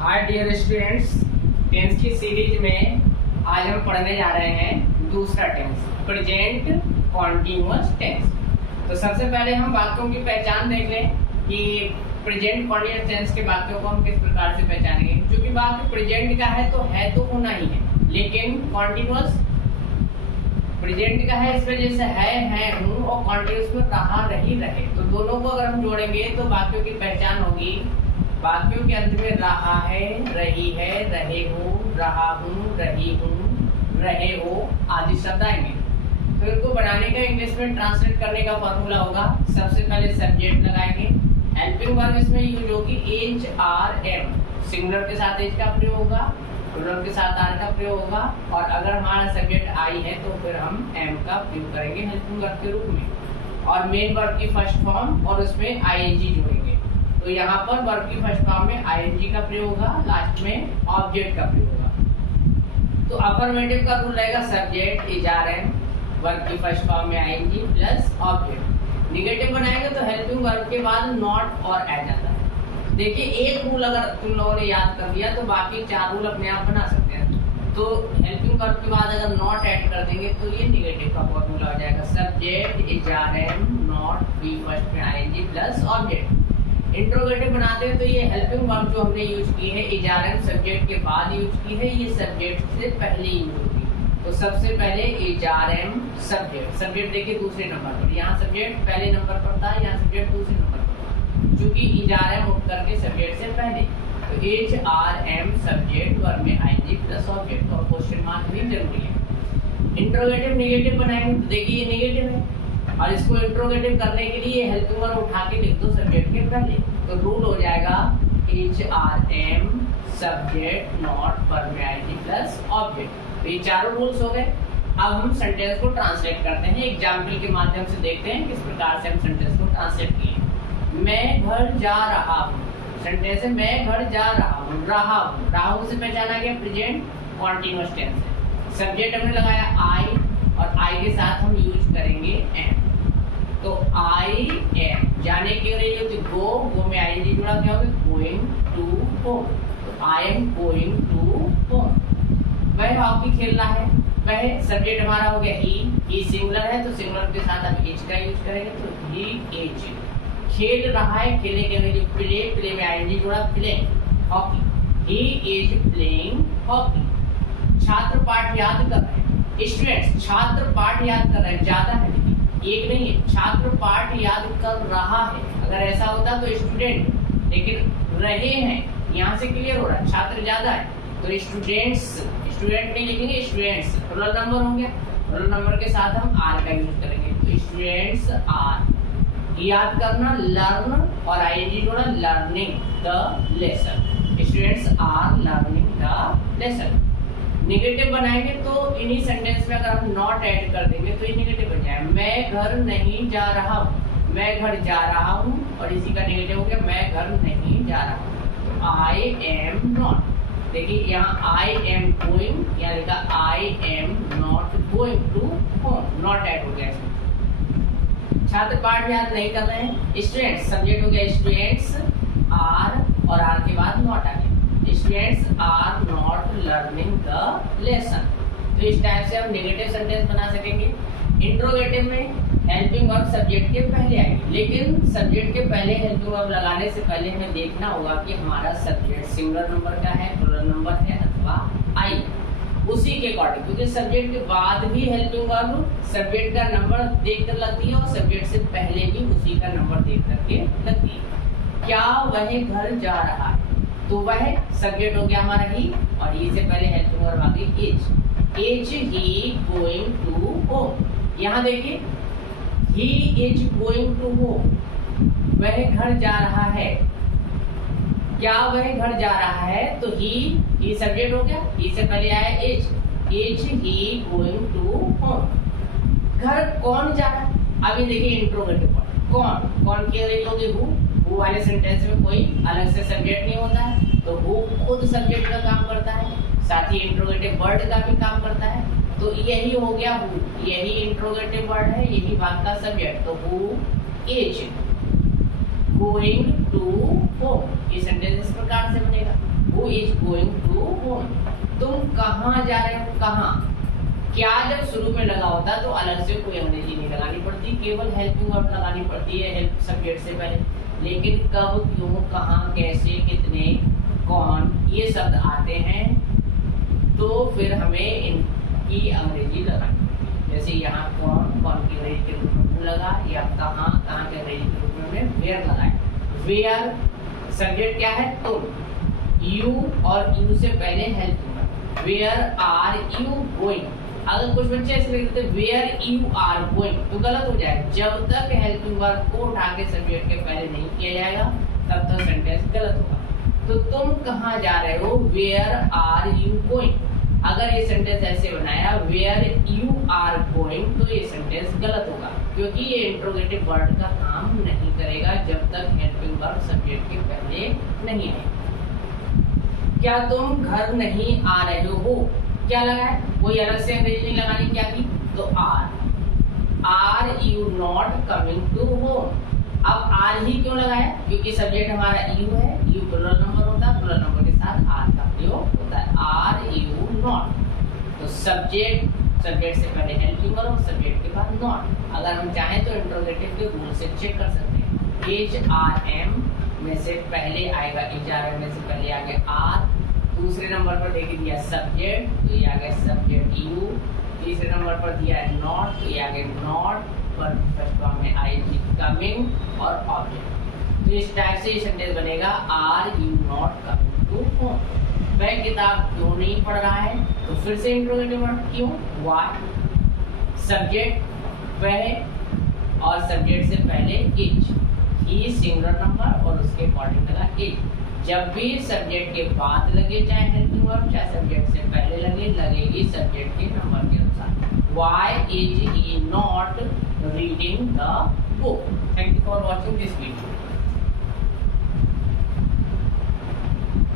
Hi dear students, tense की series में आज हम पढ़ने जा रहे हैं दूसरा टेंस, प्रेजेंट कॉन्टिन्यूअस टेंस। तो सबसे पहले हम वाक्यों की पहचान देख लें कि प्रेजेंट कॉन्टिन्यूअस टेंस के वाक्यों को हम किस प्रकार से पहचानेंगे। क्योंकि वाक्य प्रेजेंट का है तो होना ही है, लेकिन कॉन्टिन्यूअस प्रेजेंट का है, इस वजह से है हूँ, और कॉन्टिन्यूअस में रहा रही रहे, तो दोनों को अगर हम जोड़ेंगे तो वाक्यों की पहचान होगी। वाक्यों के अंत में रहा है, रही है, रहे हो, रहा हूँ, रही हूँ, रहे हो आदि शब्द आएंगे। तो इनको बनाने का इंग्लिश में ट्रांसलेट करने का फॉर्मूला होगा। सबसे पहले सब्जेक्ट लगाएंगे, हेल्पिंग वर्ब इसमें यूज होगी एच आर एम। सिंगुलर के साथ एच का प्रयोग होगा, प्लूरल के साथ आर का प्रयोग होगा, और अगर हमारा सब्जेक्ट आई है तो फिर हम एम का प्रयोग करेंगे हेल्पिंग वर्ब के रूप में, और मेन वर्ब की फर्स्ट फॉर्म और उसमें आईएनजी जोड़ेंगे। तो यहाँ पर वर्ब की फर्स्ट फॉर्म में आईएनजी का प्रयोग होगा, लास्ट में ऑब्जेक्ट का प्रयोग होगा। तो अफर्मेटिव का रूल रहेगा subject is are am, verb की फर्स्ट फॉर्म में आईएनजी प्लस ऑब्जेक्ट। निगेटिव बनाएंगे तो हेल्पिंग वर्ब के बाद नॉट और एड आता है। देखिए, एक रूल अगर तुम लोगों ने याद कर दिया तो बाकी चार रूल अपने आप बना सकते हैं। तो हेल्पिंग वर्ब के बाद अगर नॉट ऐड कर देंगे तो ये निगेटिव का फॉर्मूला हो जाएगा, subject is are am, not be first में आईएनजी प्लस ऑब्जेक्ट। इंट्रोगेटिव बनाते हैं तो ये हेल्पिंग वर्ब जो हमने यूज की है इज आर एम सब्जेक्ट के बाद यूज की है, ये सब्जेक्ट से पहले यूज होगी। तो सबसे पहले is are am subject, subject देखिए दूसरे नंबर पर, यहाँ सब्जेक्ट पहले नंबर पर था, यहाँ सब्जेक्ट दूसरे नंबर पर था, चूंकि इज आर एम उठ करके सब्जेक्ट से पहले। तो is are am subject verb में आईएनजी प्लस ऑब्जेक्ट, और क्वेश्चन मार्क भी जरूरी है। इंट्रोगेटिव निगेटिव बनाएंगे तो देखिए ये निगेटिव है, और इसको इंट्रोगेटिव करने के लिए हेल्पिंग वर्ब उठा के लिख दो सब्जेक्ट के पहले। तो रूल हो जाएगा H are am subject not verb में आईएनजी प्लस ऑब्जेक्ट। तो ये चारों रूल्स हो गए। अब हम सेंटेंस को ट्रांसलेट करते हैं, एग्जाम्पल के माध्यम से देखते हैं किस प्रकार से हम सेंटेंस को ट्रांसलेट किए। मैं घर जा रहा हूँ, सेंटेंस है मैं घर जा रहा हूँ, रहा हूँ से पहचाना गया प्रेजेंट कॉन्टिन्यूअस टेंस है। सब्जेक्ट हमने लगाया आई, और आई के साथ हम यूज करेंगे एम। तो आई एम जाने के लिए जो गो में आईएनजी जुड़ा, क्या होगा गोइंग टू होम। तो I am going to home. वह हॉकी खेल रहा है, वह सब्जेक्ट हमारा हो गया ही सिंगुलर है, तो सिंगुलर के साथ हम एच का यूज करेंगे, तो ही एच। खेल रहा है, खेलने के लिए जो प्ले में आईएनजी जुड़ा, play hockey, he is playing hockey. छात्र पाठ याद कर रहे हैं, स्टूडेंट्स छात्र पाठ याद कर रहे हैं, ज्यादा है एक नहीं है, छात्र पाठ याद कर रहा है। अगर ऐसा होता तो स्टूडेंट, लेकिन रहे हैं यहाँ से क्लियर हो रहा है, छात्र ज्यादा है तो स्टूडेंट्स, स्टूडेंट नहीं लिखेंगे स्टूडेंट्स, प्लूरल नंबर हो गया, प्लूरल नंबर के साथ हम आर का यूज करेंगे। तो स्टूडेंट्स आर याद करना, लर्न और आईएनजी जोड़ा, learning the lesson. Students are learning the lesson. Negative बनाएंगे तो इन्हीं सेंटेंस में अगर हम नॉट ऐड कर देंगे तो ये निगेटिव बन जाएगा। मैं घर नहीं जा रहा हूँ, मैं घर जा रहा हूँ, और इसी का निगेटिव हो गया मैं घर नहीं जा रहा हूँ। तो आई एम नॉट, देखिए यहाँ आई एम गोइंग, यहाँ लिखा I am not going to home, not add हो गया इसमें। छात्र पाठ याद नहीं कर रहे हैं, स्टूडेंट्स सब्जेक्ट हो गया स्टूडेंट्स आर, और आर के बाद नॉट आ गया, students are not learning the lesson. तो इस टाइप से हम नेगेटिव सेंटेंस बना सकेंगे। इंट्रोगेटिव में हेल्पिंग वर्ब सब्जेक्ट के पहले आएगी, लेकिन सब्जेक्ट के पहले हेल्पिंग वर्ब लगाने से पहले हमें देखना होगा कि हमारा सब्जेक्ट सिंगुलर नंबर का है, प्लूरल नंबर है, अथवा आई, उसी के अकॉर्डिंग। क्योंकि सब्जेक्ट के बाद भी हेल्पिंग वर्ब सब्जेक्ट का नंबर देख कर लगती है, और सब्जेक्ट से पहले भी उसी का नंबर देख करके लगती है। क्या वह घर जा रहा है, तो वह सब्जेक्ट हो गया हमारा ही, और ही से पहले हेल्पिंग वर्ब आ गई is he going to home. यहाँ देखिए he is going to home, वह घर जा रहा है। क्या वह घर जा रहा है, तो ही सब्जेक्ट हो गया, ही से पहले आया is he going to home. घर कौन जा रहा है, अभी देखिए इंट्रोगेटिव कौन के लिए लोगे हु वाले सेंटेंस में कोई अलग से सब्जेक्ट नहीं होता है, तो हु खुद सब्जेक्ट का काम करता है, साथ ही इंट्रोगेटिव वर्ड का भी काम करता है। तो यही हो गया हु, यही इंट्रोगेटिव वर्ड है, यही बात का सब्जेक्ट। तो who is going to home, ये सेंटेंस इस प्रकार से बनेगा, हु गोइंग टू होम। तुम कहाँ जा रहे हो, कहाँ। क्या जब शुरू में लगा होता तो अलग से कोई अंग्रेजी नहीं लगानी पड़ती, केवल हेल्पिंग वर्ब लगानी पड़ती है हेल्प सब्जेक्ट से पहले। लेकिन कब, क्यों, कहाँ, कैसे, कितने, कौन, ये शब्द आते हैं तो फिर हमें इनकी अंग्रेजी लगानी। जैसे यहाँ कौन, कौन की अंग्रेजी के रूप में लगा, या कहाँ, कहाँ के अंग्रेजी के रूप में वेयर लगाए। वेयर सब्जेक्ट क्या है, तुम। यू और यू से पहले helping verb. Where are you going. अगर कुछ बच्चे ऐसे लिख देते वेयर यू आर गोइंग तो गलत हो जाएगा। जब तक हेल्पिंग वर्ब को उठा के सब्जेक्ट के पहले नहीं किया जाएगा तब तक सेंटेंस गलत होगा। तो तुम कहाँ जा रहे हो, वेयर आर यू गोइंग। अगर ये सेंटेंस ऐसे बनाया वेयर यू आर गोइंग तो ये सेंटेंस गलत होगा, क्योंकि ये इंट्रोगेटिव वर्ड का काम नहीं करेगा जब तक हेल्पिंग वर्ब सब्जेक्ट के पहले नहीं है। क्या तुम घर नहीं आ रहे हो, क्या लगा है, कोई अलग से अंग्रेजी नहीं लगानी, क्या की, तो are you not coming to home. अब आर ही क्यों लगाया, क्योंकि सब्जेक्ट हमारा यू है, यू प्लुरल नंबर होता है, प्लुरल नंबर के साथ आर का प्रयोग होता है, आर यू नॉट। तो सब्जेक्ट से पहले हेल्पिंग वर्ब, सब्जेक्ट के बाद नॉट। अगर हम चाहें तो इंट्रोगेटिव के रूल से चेक कर सकते हैं। एच आर एम में से पहले आएगा, एच आर एम में से पहले आ गया आर, दूसरे नंबर पर देख दिया सब्जेक्ट तो ये आ गया सब्जेक्ट यू, तीसरे नंबर पर दिया है नॉट तो ये आ गया नॉट, पर फर्स्ट फॉर्म में आईएनजी कमिंग और ऑब्जेक्ट। तो इस टाइप से ये सेंटेंस बनेगा are you not coming to home. वह किताब क्यों नहीं पढ़ रहा है, तो फिर से इंट्रोगेटिव वर्ड क्यों, व्हाई, सब्जेक्ट वह और सब्जेक्ट से पहले इज, ही सिंगुलर नंबर और उसके अकॉर्डिंग लगा इज। जब भी सब्जेक्ट के बाद लगे चाहे हेल्पिंग वर्ब, चाहे सब्जेक्ट से पहले लगे, लगेगी सब्जेक्ट के नंबर के अनुसार। Why is he not reading the book? Thank you for watching this video.